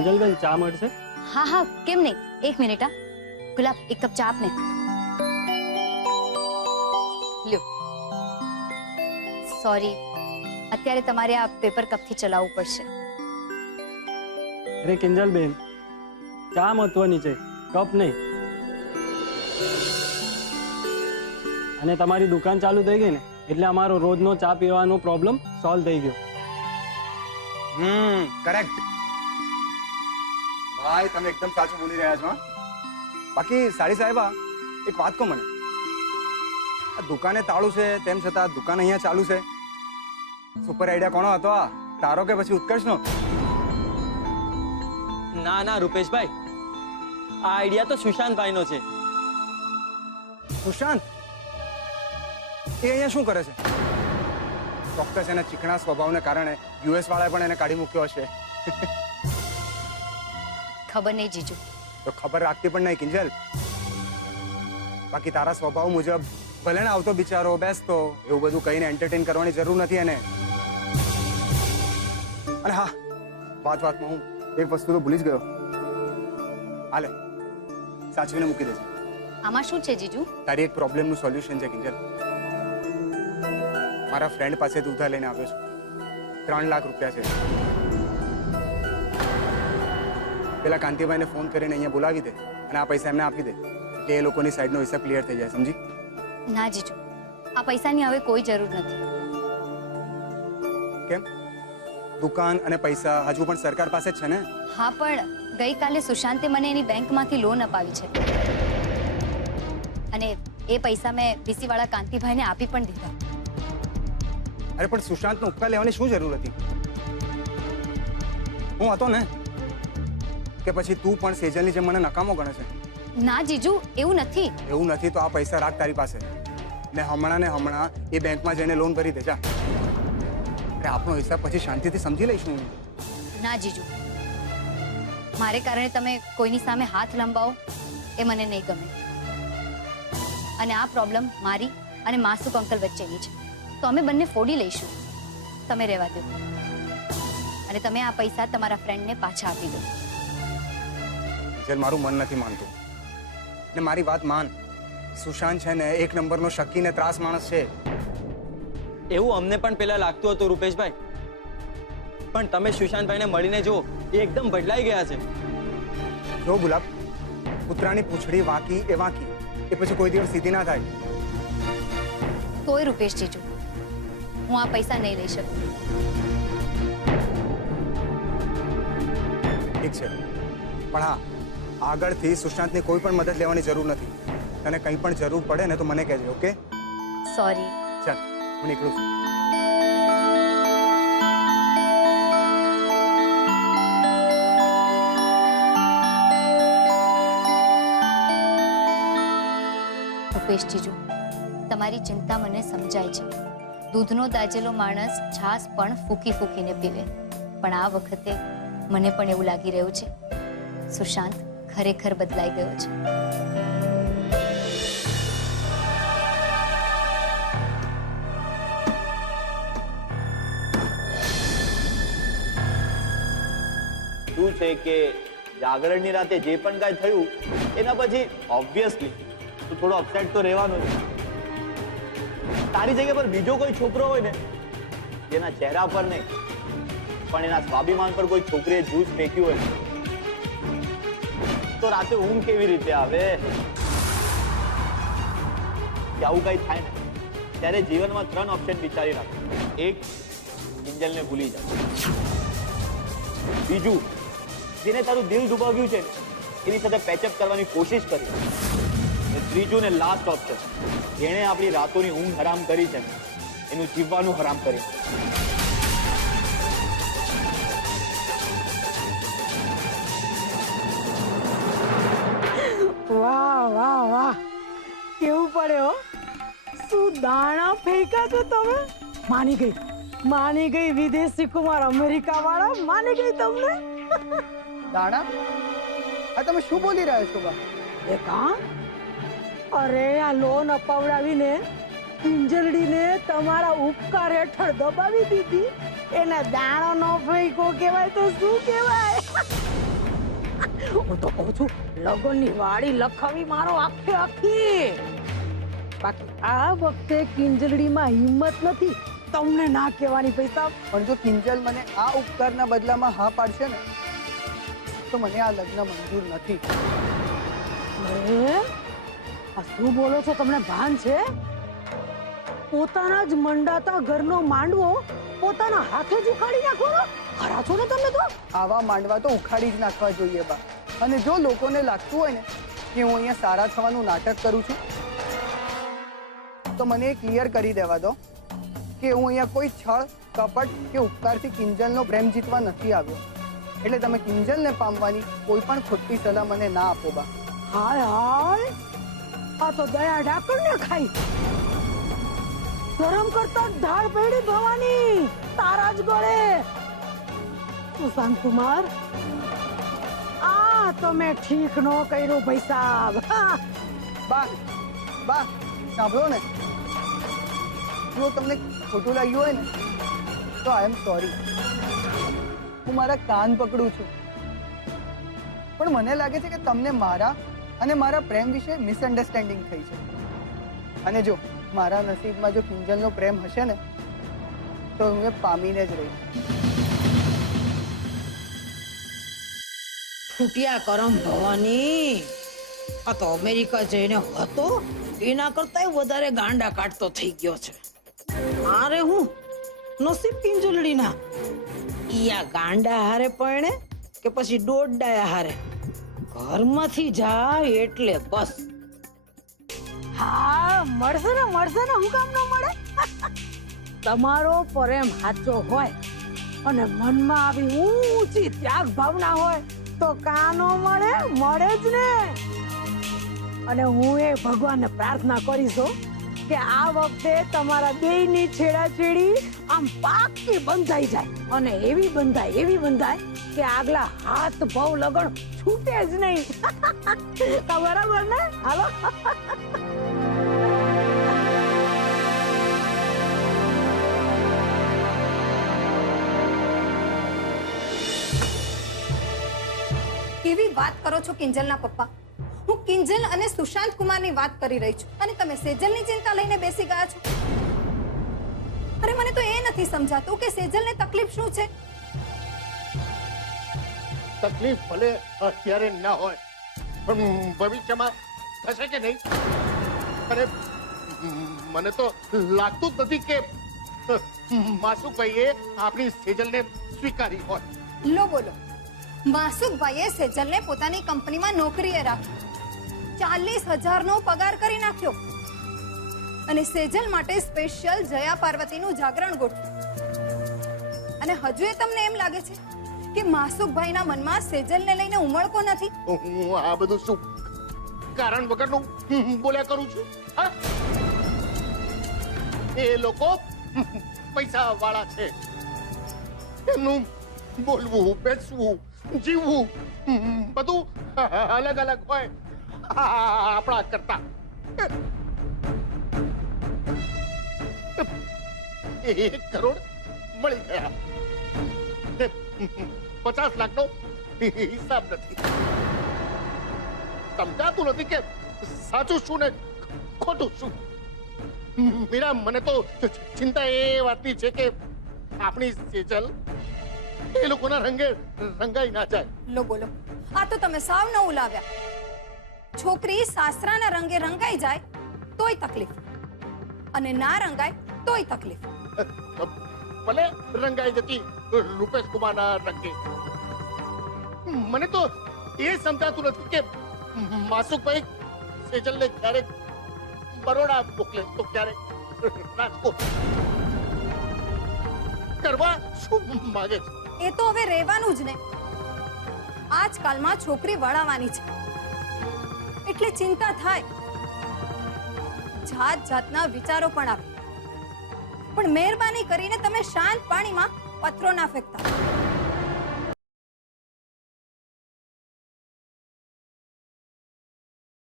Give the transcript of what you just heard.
કિંજલબેન ચા મળશે? હા હા કેમ નહીં, 1 મિનિટ. હા ગુલાબ, 1 કપ ચા આપને. લ્યો. સોરી, અત્યારે તમારે આ પેપર કપથી ચલાવવું પડશે. અરે કિંજલબેન, ચા મહત્વની છે, કપ નહીં. અને તમારી દુકાન ચાલુ થઈ ગઈ ને એટલે અમારો રોજનો ચા પીવાનો પ્રોબ્લેમ સોલ્વ થઈ ગયો. કરેક્ટ ભાઈ, તમે એકદમ સાચું બોલી રહ્યા છો. બાકી સાડી સાહેબા, એક વાત કહો મને, આ દુકાને તાળું છે તેમ છતાં દુકાન અહીંયા ચાલુ છે. સુપર આઈડિયા કોનો હતો, આ તારો કે પછી ઉત્કર્ષનો? ના ના રૂપેશભાઈ, આ આઈડિયા તો સુશાંતભાઈનો છે. સુશાંત એ અહીંયા શું કરે છે? ચોક્કસ એના ચીકણા સ્વભાવને કારણે યુએસ વાળાએ પણ એને કાઢી મૂક્યો હશે. ખબર નહીં જીજુ. તો ખબર રાખતી પણ નહીં કિંજલ. બાકી તારા સ્વભાવ મુજબ ભલે ને આવતો બિચારો બેસતો, એવું બધું કહીને એન્ટરટેન કરવાની જરૂર નથી એને. અને હા, વાતમાં હું એક વસ્તુ તો ભૂલી જ ગયો. હાલે, સાચવીને મૂકી દેજે. આમાં શું છે જીજુ? તારી એક પ્રોબ્લેમનું સોલ્યુશન છે કિંજલ. મારા ફ્રેન્ડ પાસેથી ઉધાર લઈને આવ્યો છું. 3 લાખ રૂપિયા છે. પેલા કાંતિભાઈને ફોન કરીને અહીંયા બોલાવી દે અને આ પૈસા એમને આપી દે એટલે એ લોકોની સાઈડનો હિસાબ ક્લિયર થઈ જાય, સમજી? ના જીજુ, આ પૈસાની હવે કોઈ જરૂર નથી. કેમ? દુકાન અને પૈસા હજુ પણ સરકાર પાસે જ છે ને? હા, પણ ગઈકાલે સુશાંતે મને એની બેંકમાંથી લોન અપાવી છે અને એ પૈસા મેં વીસી વાળા કાંતિભાઈને આપી પણ દીધા. અરે પણ સુશાંતનો ઉપકાર લેવાની શું જરૂર હતી? હું હતો ને. કે પછી તું પણ સેજલની જેમ મને નકામો ગણે છે? ના જીજુ, એવું નથી. એવું નથી તો આ પૈસા રાખ તારી પાસે ને હમણાં એ બેંકમાં જઈને લોન ભરી દે. જા. અરે આપણો હિસાબ પછી શાંતિથી સમજી લઈશું. ના જીજુ, મારે કારણે તમે કોઈની સામે હાથ લંબાવો એ મને નહીં ગમે. અને આ પ્રોબ્લેમ મારી અને માસુક અંકલ વચ્ચેની છે, તો અમે બંને ફોડી લઈશું. તમે રહેવા દો અને તમે આ પૈસા તમારા ફ્રેન્ડને પાછા આપી દો. મારું મન નથી માનતું ને મારી વાત માન. સુશાંત છે ને 1 નંબરનો શક્કી ને ત્રાસ માણસ છે. એવું અમને પણ પેલા લાગતું હતું રૂપેશભાઈ, પણ તમે સુશાંતભાઈને મળીને જો, એ એકદમ બદલાઈ ગયા છે. જો ગુલાબ, કૂતરાની પૂંછડી વાંકી એ વાંકી, એ પછી કોઈ દિવસ સીધી ના થાય. તોય રૂપેશ જીજુ, હું આ પૈસા નહીં લઈ શકું. ઠીક છે, પણ હા, આગળથી સુશાંતની કોઈ પણ મદદ લેવાની જરૂર નથી. તને કંઈ પણ જરૂર પડે ને તો મને કહેજે, ઓકે? સોરી. ચાલ, હું નીકળું છું. રૂપેશ જીજુ, તમારી ચિંતા મને સમજાય છે. દૂધનો દાજેલો માણસ છાસ પણ ફૂંકી ફૂંકીને પીવે, પણ આ વખતે મને પણ એવું લાગી રહ્યું છે સુશાંત ખરેખર બદલાઈ ગયો છે. શું છે કે જાગરણની રાતે જે પણ કાંઈ થયું એના પછી ઓબ્વિયસલી તું થોડો અપસેટ તો રહેવાનો છે. તારી જગ્યા પર બીજો કોઈ છોકરો હોય ને, જેના ચહેરા પર નહીં પણ એના સ્વાભિમાન પર કોઈ છોકરીએ જ્યુસ ફેંક્યું હોય તો રાતે ઊંઘ કેવી રીતે આવે? કે આવું કઈ થાય ને ત્યારે જીવનમાં 3 ઓપ્શન વિચારી રાખો. 1, કિંજલને ભૂલી જાઓ. બીજું, જેને તારું દિલ દુભાવ્યું છે એની સાથે પેચઅપ કરવાની કોશિશ કરી. અને ત્રીજું ને લાસ્ટ ઓપ્શન, જેણે આપણી રાતોની ઊંઘ હરામ કરી છે એનું જીવવાનું હરામ કરી. વાહ વાહ વાહ, કેવું પડે હો? શું દાણા ફેંકા છો તમે? માની ગઈ વિદેશી કુમાર અમેરિકા વાળા, માની ગઈ તમને. દાણા, આ તમે શું બોલી રહ્યા છો બા? એ કા? અરે આ લોન અપાવડાવીને કિંજલડીને તમારા ઉપકાર હેઠળ દબાવી દીધી, એને દાણો નો ફેંકો કહેવાય તો શું કહેવાય? હું તો કહું છું લગનની વાડી લખાવી મારો આખે આખી. બાકી આ વખતે કિંજલડીમાં હિંમત નથી તમને ના કહેવાની પૈસા. પણ જો કિંજલ મને આ ઉપકારના બદલામાં હા પાડશે ને તો મને આ લગ્ન મંજૂર નથી. અરે આ શું બોલો છો? તમને ભાન છે? પોતાના જ મંડાતા ઘરનો માંડવો પોતાના હાથે જ ઉખાડી નાખવાનો? ખરા છો ને તમે તો? આવા માંડવા તો ઉખાડી જ નાખવા જોઈએ બા. અને જો લોકોને લાગતું હોય ને કે હું અહીંયા સારા થવાનું નાટક કરું છું તો મને એ ક્લિયર કરી દેવા દો કે હું અહીંયા કોઈ છળ કપટ કે ઉપકારથી કિંજલનો પ્રેમ જીતવા નથી આવ્યો. એટલે તમે કિંજલને પામવાની કોઈ પણ ખોટી સલાહ મને ના આપો બા. હાય હાય, આ તો દયા ડાકણને ખાઈ. ગરમ કરતા ઢાળ પેડી ભવાની તારા જ ગળે. સુશાંત કુમાર, આ તમે ઠીક નો કર્યું ભાઈ સાહેબ. બા બા સાંભળો ને, જો તમને ખોટું લાગ્યું હોય ને તો આઈ એમ સોરી. હું મારા કાન પકડું છું. પણ મને લાગે છે કે તમને મારા અને મારા પ્રેમ વિશે મિસઅન્ડરસ્ટેન્ડિંગ થઈ છે. અને જો મારા નસીબમાં જો કિંજલનો પ્રેમ હશે ને તો હું એ પામીને જ રહીશ. ફૂટિયા કરમ ભવાની, આ તો અમેરિકા જઈને હતો એના કરતા વધારે ગાંડા કાઢતો થઈ ગયો છે. મારે હું નસીબ કિંજલડીના ઈયા ગાંડા હારે પરણે કે પછી દોડડાયા હારે ઘરમાંથી જાય એટલે બસ. હા મળશે ને હું કામ ન મળે? તમારો પ્રેમ સાચો હોય અને મનમાં આવી ઊંચી ત્યાગ ભાવના હોય તો કાનો મળે જ ને. અને હું એ ભગવાનને પ્રાર્થના કરીશું કે આ વખતે તમારા બેયની છેડાછેડી આમ પાક્કી બંધાઈ જાય અને એવી બંધાય કે આગલા હાથ ભાવ લગણ છૂટે જ નહીં. બરાબર ને? હાલો. કેવી વાત કરો છો કિંજલના પપ્પા? હું કિંજલ અને સુશાંત કુમારની વાત કરી રહી છું અને તમે સેજલની ચિંતા લઈને બેસી ગયા છો. અરે મને તો એ નથી સમજાતું કે સેજલને તકલીફ શું છે. તકલીફ ભલે અત્યારે ના હોય પણ ભવિષ્યમાં થશે કે નહીં. અને મને તો લાગતું જ નથી કે માસુકભાઈએ આપણી સેજલને સ્વીકારી હોય. લો બોલો, માસુકભાઈએ સેજલને પોતાની કંપનીમાં નોકરીએ રાખ્યો, 40,000નો પગાર કરી નાખ્યો અને સેજલ માટે સ્પેશિયલ જયા પાર્વતીનું જાગરણ ગોઠવ્યું. અને હજુ એ તમને એમ લાગે છે કે માસુકભાઈના મનમાં સેજલને લઈને ઉમળકો નથી? હું આ બધું શું કારણ વગરનું બોલ્યા કરું છું? એ લોકો પૈસા વાળા છે. એમનું બોલવું, બેસવું, જીવવું બધું અલગ અલગ હોય આપણા કરતા. 1 કરોડ મળી ગયા, 50 લાખનો હિસાબ નથી. સમજાતું નથી કે સાચું શું ને ખોટું શું. મીરા, મને તો ચિંતા એ વાતની છે કે આપણી સેજલ એ લોકોના રંગે રંગાઈ ના જાય. લો બોલો, આ તો તમે સાવ નવું લાવ્યા. છોકરી સાસરાના રંગે રંગાઈ જાય તોય તકલીફ અને ના રંગાય તોય તકલીફ. ભલે રંગાઈ જતી રૂપેશ કુમારના રંગે. મને તો એ સમજાતું નથી કે માસુકભાઈ સેજલને ક્યારેક બરોડા મોકલે તો ક્યારેક રાજકોટ. કરવા શું માંગે છે? એ તો હવે રહેવાનું જ ને. આજકાલમાં છોકરી વળાવવાની છે એટલે ચિંતા થાય, જાત જાતના વિચારો પણ આવે. પણ મહેરબાની કરીને તમે શાંત પાણીમાં પથ્થરો ના ફેંકતા.